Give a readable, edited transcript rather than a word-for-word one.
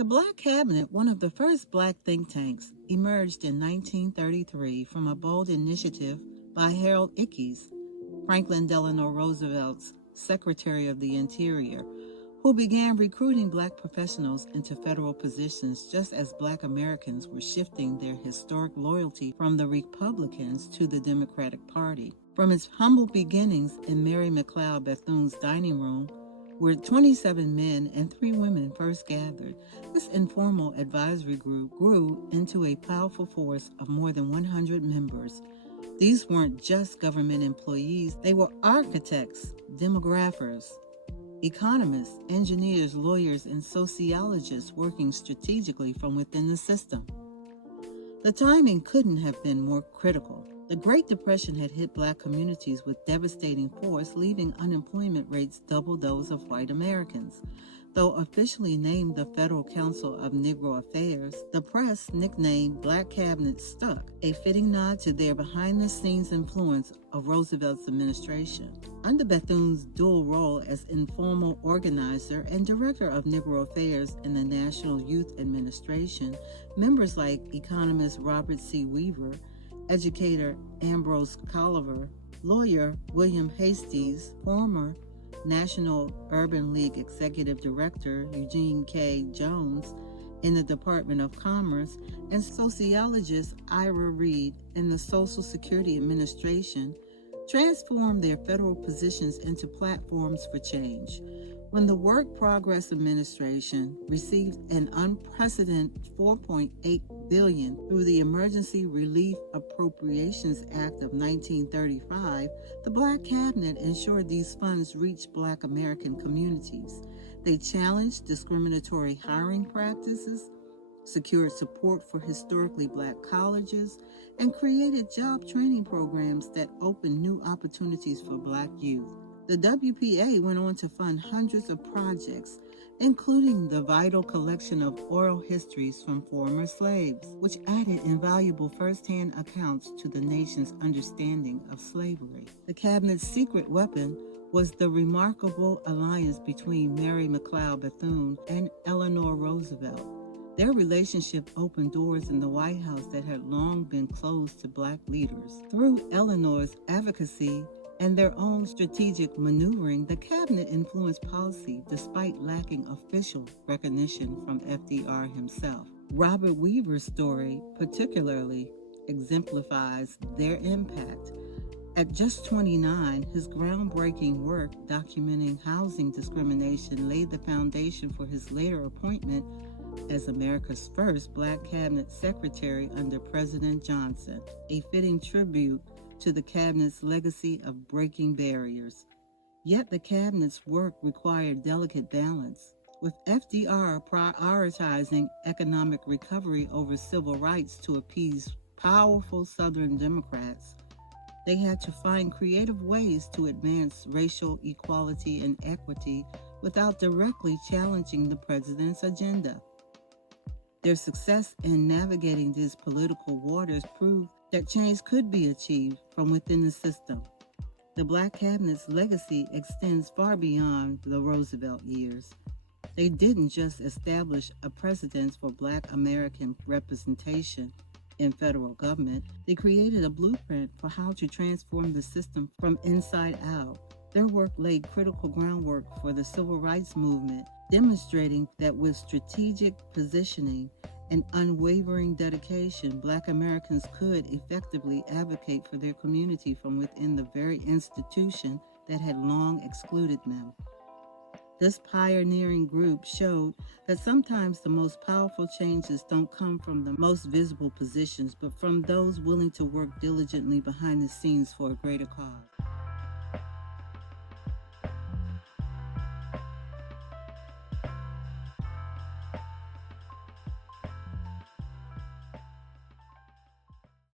The Black Cabinet, one of the first black think tanks, emerged in 1933 from a bold initiative by Harold Ickes, Franklin Delano Roosevelt's Secretary of the Interior, who began recruiting black professionals into federal positions just as black Americans were shifting their historic loyalty from the Republicans to the Democratic Party. From its humble beginnings in Mary McLeod Bethune's dining room, where 27 men and 3 women first gathered, this informal advisory group grew into a powerful force of more than 100 members. These weren't just government employees, they were architects, demographers, economists, engineers, lawyers, and sociologists working strategically from within the system. The timing couldn't have been more critical. The Great Depression had hit black communities with devastating force, leaving unemployment rates double those of white Americans. Though officially named the Federal Council of Negro Affairs, the press nicknamed Black Cabinet stuck, a fitting nod to their behind-the-scenes influence of Roosevelt's administration. Under Bethune's dual role as informal organizer and director of Negro Affairs in the National Youth Administration, members like economist Robert C. Weaver, educator Ambrose Colliver, lawyer William Hastings, former National Urban League Executive Director Eugene K. Jones in the Department of Commerce, and sociologist Ira Reid in the Social Security Administration transformed their federal positions into platforms for change. When the Work Progress Administration received an unprecedented $4.8 billion through the Emergency Relief Appropriations Act of 1935, the Black Cabinet ensured these funds reached Black American communities. They challenged discriminatory hiring practices, secured support for historically black colleges, and created job training programs that opened new opportunities for black youth. The WPA went on to fund hundreds of projects, including the vital collection of oral histories from former slaves, which added invaluable first-hand accounts to the nation's understanding of slavery. The Cabinet's secret weapon was the remarkable alliance between Mary McLeod Bethune and Eleanor Roosevelt. Their relationship opened doors in the White House that had long been closed to black leaders. Through Eleanor's advocacy and their own strategic maneuvering, the cabinet influenced policy despite lacking official recognition from FDR himself. Robert Weaver's story particularly exemplifies their impact. At just 29, his groundbreaking work documenting housing discrimination laid the foundation for his later appointment as America's first black cabinet secretary under President Johnson, a fitting tribute to the cabinet's legacy of breaking barriers. Yet the cabinet's work required delicate balance, with FDR prioritizing economic recovery over civil rights to appease powerful Southern Democrats. They had to find creative ways to advance racial equality and equity without directly challenging the president's agenda. Their success in navigating these political waters proved that change could be achieved from within the system. The Black Cabinet's legacy extends far beyond the Roosevelt years. They didn't just establish a precedent for Black American representation in federal government, they created a blueprint for how to transform the system from inside out. Their work laid critical groundwork for the civil rights movement, demonstrating that with strategic positioning and unwavering dedication, Black Americans could effectively advocate for their community from within the very institution that had long excluded them. This pioneering group showed that sometimes the most powerful changes don't come from the most visible positions, but from those willing to work diligently behind the scenes for a greater cause.